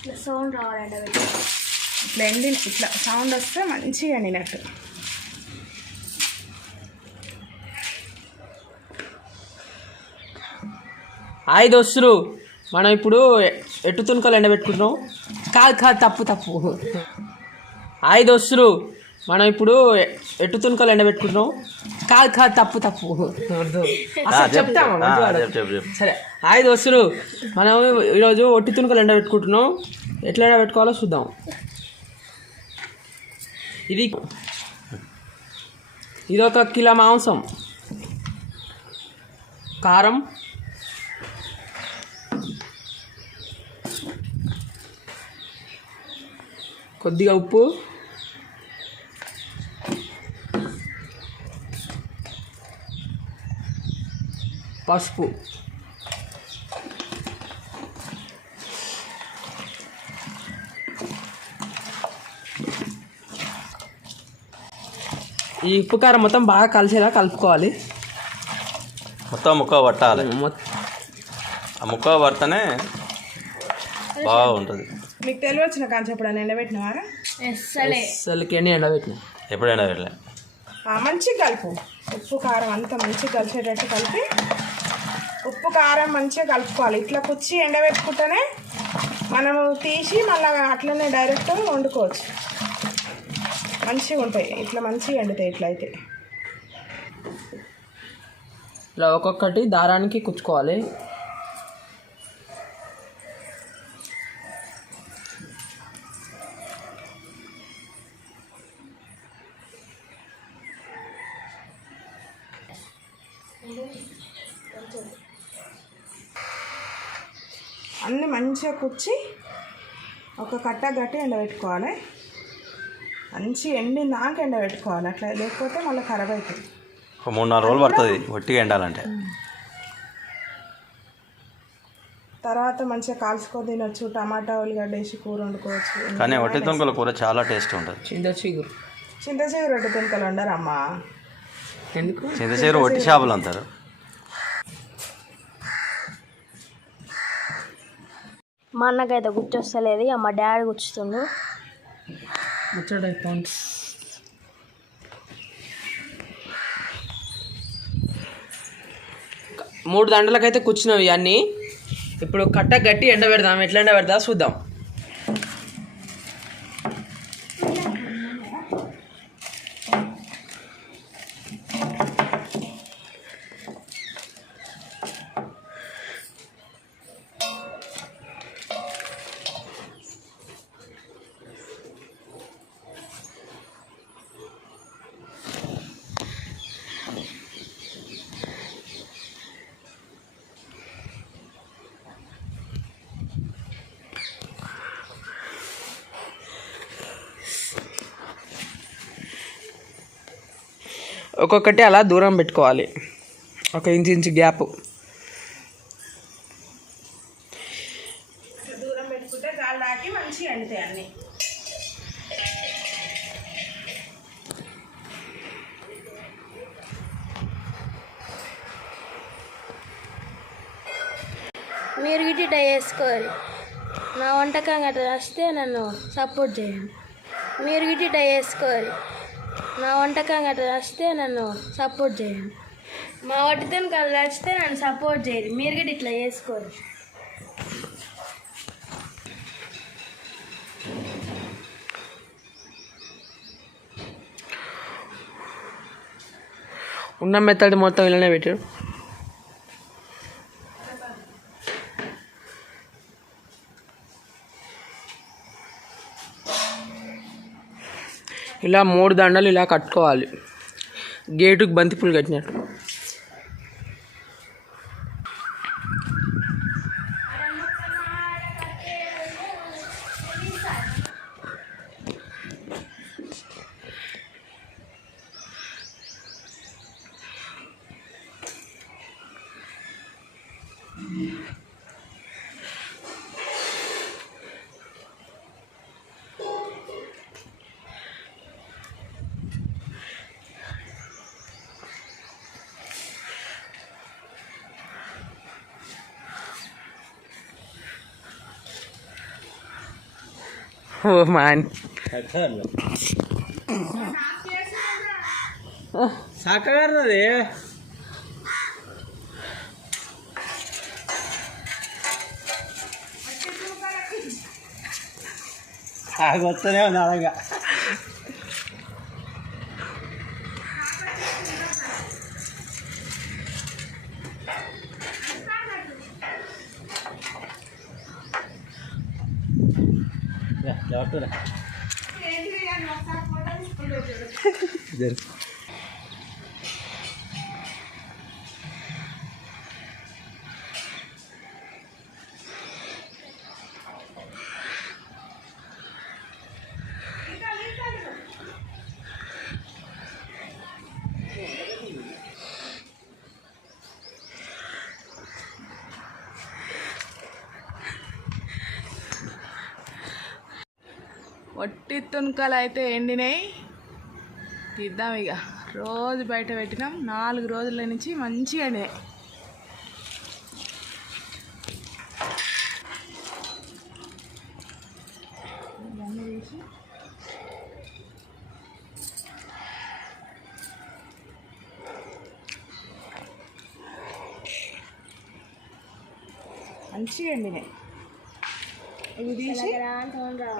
ఇట్లా సౌండ్ రావాలంట పెట్టి ఇట్లా ఎండి ఇట్లా సౌండ్ వస్తే మంచిగా ఎండినట్టు. హాయ్ దోస్తులు మనం ఇప్పుడు ఎట్టు తునుకలు ఎండబెట్టుకుంటున్నాం? కాదు కాదు తప్పు తప్పు. హాయ్ దోస్తులు. మనం ఇప్పుడు ఎట్టు తునుకలు ఎండబెట్టుకుంటున్నాం కాదు కాదు తప్పు తప్పు. వద్దు. అసలు చెప్తామా. సరే. హాయ్ దోస్తులు. మనం ఈరోజు ఒట్టి తునుకలు ఎండబెట్టుకుంటున్నాం. ఎట్లా ఎండబెట్టుకోవాలో చూద్దాం. ఇది ఇది ఒక కిలో మాంసం. కారం. కొద్దిగా ఉప్పు. పసుపు. ఈ ఉప్పు కారం మొత్తం బాగా కలిసేలా కలుపుకోవాలి. మొత్తం ముక్క పట్టాలి. ఆ ముక్క పడితేనే బాగుంటుంది. మీకు తెలివి వచ్చిన కాంచి ఎప్పుడైనా ఎండబెట్టినవారా అస్సలే అసలుకి ఎన్ని ఎండబెట్టిన. ఎప్పుడైనా వెళ్ళే ఆ, మంచిగా కలుపు. ఉప్పు కారం అంతా మంచిగా కలిసేటట్టు కలిపి ఉప్పు కారం మంచిగా కలుపుకోవాలి. ఇట్లా కుచ్చి ఎండబెట్టుకుంటేనే మనము తీసి మళ్ళీ అట్లనే డైరెక్ట్ వండుకోవచ్చు. మంచిగా ఉంటాయి. ఇట్లా మంచిగా ఎండుతాయి ఇట్లా అయితే ఇలా ఒక్కొక్కటి దారానికి కుచ్చుకోవాలి. అన్నీ మంచిగా కుచ్చి ఒక కట్ట గట్టి ఎండబెట్టుకోవాలి. మంచి ఎండినాక ఎండబెట్టుకోవాలి. అట్లా లేకపోతే మళ్ళీ ఖరాబ్ అవుతుంది ఒక మూడు నాలుగు రోజులు పడుతుంది ఒట్టిగా ఎండాలంటే. తర్వాత మంచిగా కాల్చుకొని తినొచ్చు టమాటా ఉల్లిగడ్డ వేసి కూర వండుకోవచ్చు. కానీ ఒట్టి తుంకల కూర చాలా టేస్ట్ ఉంటుంది. చింత చిగురు. చింతచేగు రొట్టె తునకలు వండరమ్మా. ఎందుకు? చింతచేరు ఒట్టి చేపలు అంటారు. మా అన్నకైతే గుర్తొస్తలేదు ఇక మా డాడీ కూర్చుతుండు మూడు దండలకైతే కూర్చున్నావు ఇవన్నీ. ఇప్పుడు కట్ట గట్టి ఎండ పెడదాం ఎట్లా ఎండ పెడతా చూద్దాం. ఒక్కొక్కటి అలా దూరం పెట్టుకోవాలి. ఒక ఇంచు ఇంచు గ్యాప్. దూరం పెట్టుకుంటే గాలి దాకి మంచిగా ఎండుతాయి అన్నీ. మీరు గిట్ట ఇట్లా చేసుకోవాలి నా వంటకం గట్రా వస్తే నన్ను సపోర్ట్ చేయండి. మీరు గిట్ట ఇట్లా చేసుకోవాలి నా వంటకం గట్రా వస్తే నన్ను సపోర్ట్ చేయండి. మా వంటతో కలిసి వస్తే నన్ను సపోర్ట్ చేయండి. మీరు కూడా ఇట్లా చేసుకోరు ఉన్న మెత్తడి మొత్తం ఇలానే పెట్టారు. इला मूड दंडल इला कटी गेट बंतिपूल कटे Yeah. woman. Saka karna de. Aku ah, tuh nih orangnya. Doctor. వట్టి తునకలు అయితే ఎండినాయి. తీద్దాం ఇక. రోజు బయట పెట్టినాం. నాలుగు రోజుల నుంచి మంచిగా మంచిగా ఎండినాయి. ఇవి తీసి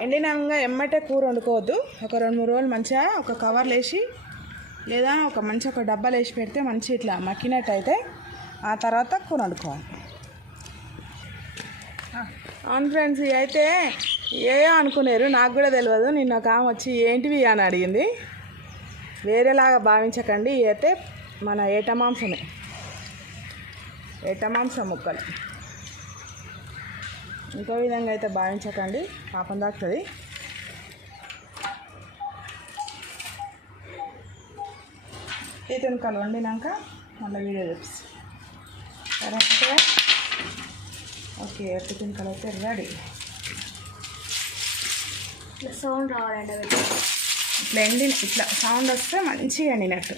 ఎండినాక ఎమ్మటే కూర వండుకోవద్దు. ఒక రెండు మూడు రోజులు మంచిగా ఒక కవర్లు వేసి లేదా ఒక మంచి ఒక డబ్బాలు వేసి పెడితే మంచి ఇట్లా మక్కినట్టు అయితే ఆ తర్వాత కూర వండుకోవాలి. అవును ఫ్రెండ్స్ ఇవి అయితే ఏయో అనుకునేరు నాకు కూడా తెలియదు. నిన్న ఒక ఆమె వచ్చి ఏంటివి? అని అడిగింది. వేరేలాగా భావించకండి. ఇవి అయితే మన ఏట మాంసమే ఏట మాంసం ముక్కలు. ఇంకో విధంగా అయితే భావించకండి పాపం దాకుతుంది. ఈ తునకలు వండినాక మళ్ళీ వీడియో చూపిస్తాను కరెక్ట్గా ఓకే ఎట్టి తునకలు అయితే రెడీ. సౌండ్ రావాలంటే ఇట్లా ఎండి ఇట్లా సౌండ్ వస్తే మంచిగా ఎండినట్టు.